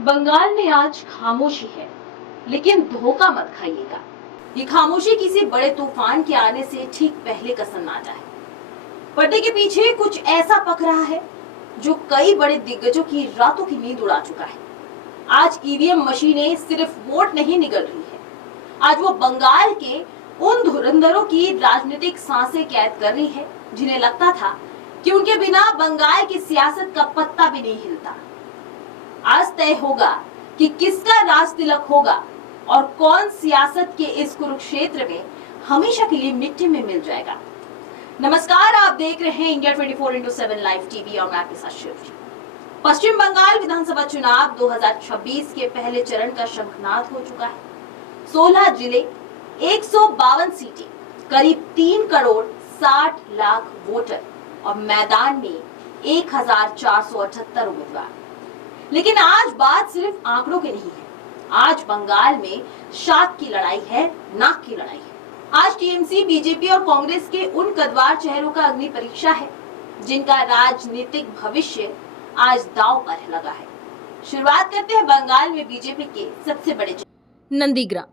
बंगाल में आज खामोशी है, लेकिन धोखा मत खाइएगा। ये खामोशी किसी बड़े तूफान के आने से ठीक पहले का सन्नाटा है। पर्दे के पीछे कुछ ऐसा पक रहा है जो कई बड़े दिग्गजों की रातों की नींद उड़ा चुका है। आज ईवीएम मशीनें सिर्फ वोट नहीं निगल रही है, आज वो बंगाल के उन धुरंधरों की राजनीतिक सांसें कैद कर रही है जिन्हें लगता था कि उनके बिना बंगाल की सियासत का पत्ता भी नहीं हिलता। आज तय होगा कि किसका राज तिलक होगा और कौन सियासत के इस कुरुक्षेत्र में हमेशा के लिए मिट्टी में मिल जाएगा। नमस्कार, आप देख रहे हैं इंडिया 24/7 लाइव टीवी और मैं आपके साथ शिवजी। पश्चिम बंगाल विधानसभा चुनाव 2026 के पहले चरण का शंखनाद हो चुका है। 16 जिले, 152 सीटें, करीब 3 करोड़ 60 लाख वोटर और मैदान में 1478 उम्मीदवार। लेकिन आज बात सिर्फ आंकड़ों की नहीं है, आज बंगाल में शाख की लड़ाई है, नाक की लड़ाई है। आज टीएमसी, बीजेपी और कांग्रेस के उन कद्दावर चेहरों का अग्नि परीक्षा है जिनका राजनीतिक भविष्य आज दांव पर लगा है। शुरुआत करते हैं बंगाल में बीजेपी के सबसे बड़े नंदीग्राम।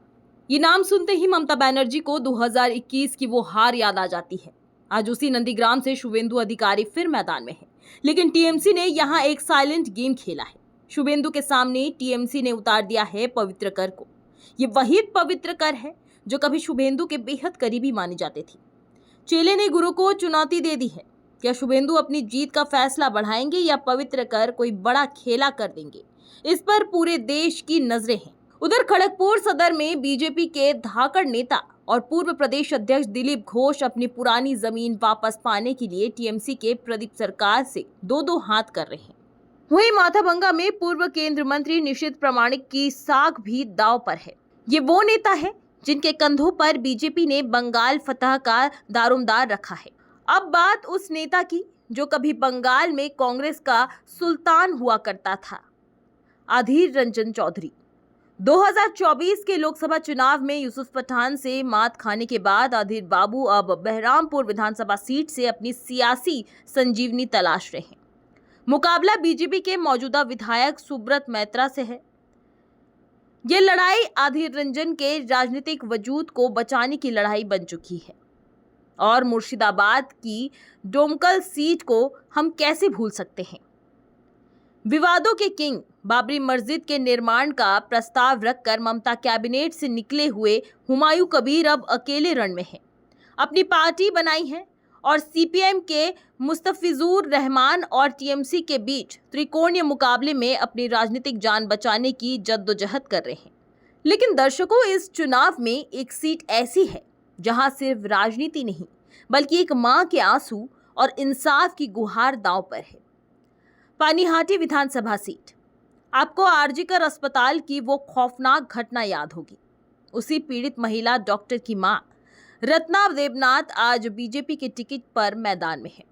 ये नाम सुनते ही ममता बनर्जी को 2021 की वो हार याद आ जाती है। आज उसी नंदीग्राम से शुभेंदु अधिकारी फिर मैदान में है, लेकिन टीएमसी ने यहाँ एक साइलेंट गेम खेला है। शुभेंदु के सामने टीएमसी ने उतार दिया है पवित्र कर को। ये वही पवित्र कर है जो कभी शुभेंदु के बेहद करीबी माने जाते थे। चेले ने गुरु को चुनौती दे दी है। क्या शुभेंदु अपनी जीत का फैसला बढ़ाएंगे या पवित्र कर कोई बड़ा खेला कर देंगे? इस पर पूरे देश की नजरें हैं। उधर खड़गपुर सदर में बीजेपी के धाकड़ नेता और पूर्व प्रदेश अध्यक्ष दिलीप घोष अपनी पुरानी जमीन वापस पाने के लिए टीएमसी के प्रदीप सरकार से दो हाथ कर रहे हैं। वहीं माथाभंगा में पूर्व केंद्रीय मंत्री निशित प्रामाणिक की साख भी दांव पर है। ये वो नेता है जिनके कंधों पर बीजेपी ने बंगाल फतह का दारोमदार रखा है। अब बात उस नेता की जो कभी बंगाल में कांग्रेस का सुल्तान हुआ करता था, अधीर रंजन चौधरी। 2024 के लोकसभा चुनाव में यूसुफ पठान से मात खाने के बाद अधीर बाबू अब बहरामपुर विधानसभा सीट से अपनी सियासी संजीवनी तलाश रहे हैं। मुकाबला बीजेपी के मौजूदा विधायक सुब्रत मैत्रा से है। ये लड़ाई अधीर रंजन के राजनीतिक वजूद को बचाने की लड़ाई बन चुकी है। और मुर्शिदाबाद की डोमकल सीट को हम कैसे भूल सकते हैं। विवादों के किंग बाबरी मस्जिद के निर्माण का प्रस्ताव रखकर ममता कैबिनेट से निकले हुए हुमायूं कबीर अब अकेले रण में हैं। अपनी पार्टी बनाई है और सीपीएम के मुस्तफिजुर रहमान और टीएमसी के बीच त्रिकोणीय मुकाबले में अपनी राजनीतिक जान बचाने की जद्दोजहद कर रहे हैं। लेकिन दर्शकों, इस चुनाव में एक सीट ऐसी है जहां सिर्फ राजनीति नहीं बल्कि एक मां के आंसू और इंसाफ की गुहार दांव पर है। पानीहाटी विधानसभा सीट। आपको आरजीकर अस्पताल की वो खौफनाक घटना याद होगी। उसी पीड़ित महिला डॉक्टर की मां रत्ना देवनाथ आज बीजेपी के टिकट पर मैदान में है।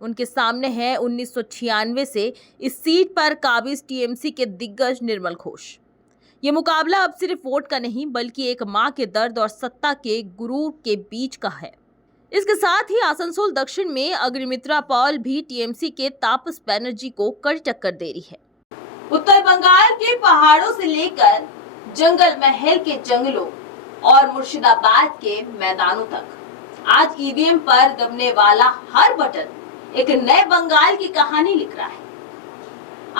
उनके सामने है 1996 से इस सीट पर काबिज टीएमसी के दिग्गज निर्मल घोष। ये मुकाबला अब सिर्फ वोट का नहीं बल्कि एक मां के दर्द और सत्ता के गुरूर के बीच का है। इसके साथ ही आसनसोल दक्षिण में अग्निमित्रा पॉल भी टीएमसी के तापस बनर्जी को कड़ी टक्कर दे रही है। उत्तर बंगाल के पहाड़ों से लेकर जंगल महल के जंगलों और मुर्शिदाबाद के मैदानों तक आज ईवीएम पर दबने वाला हर बटन एक नए बंगाल की कहानी लिख रहा है।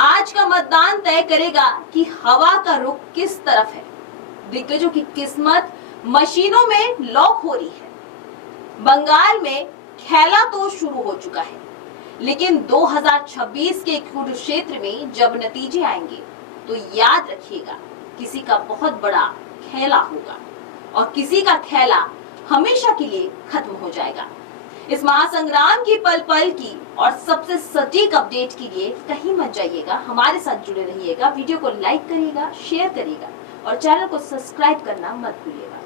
आज का मतदान तय करेगा कि हवा का रुख किस तरफ है। दिग्गजों की किस्मत मशीनों में लॉक हो रही है। बंगाल में खेला तो शुरू हो चुका है, लेकिन 2026 के कुरुक्षेत्र में जब नतीजे आएंगे तो याद रखिएगा, किसी का बहुत बड़ा खेला होगा और किसी का खेला हमेशा के लिए खत्म हो जाएगा। इस महासंग्राम की पल पल की और सबसे सटीक अपडेट के लिए कहीं मत जाइएगा, हमारे साथ जुड़े रहिएगा। वीडियो को लाइक करिएगा, शेयर करिएगा और चैनल को सब्सक्राइब करना मत भूलिएगा।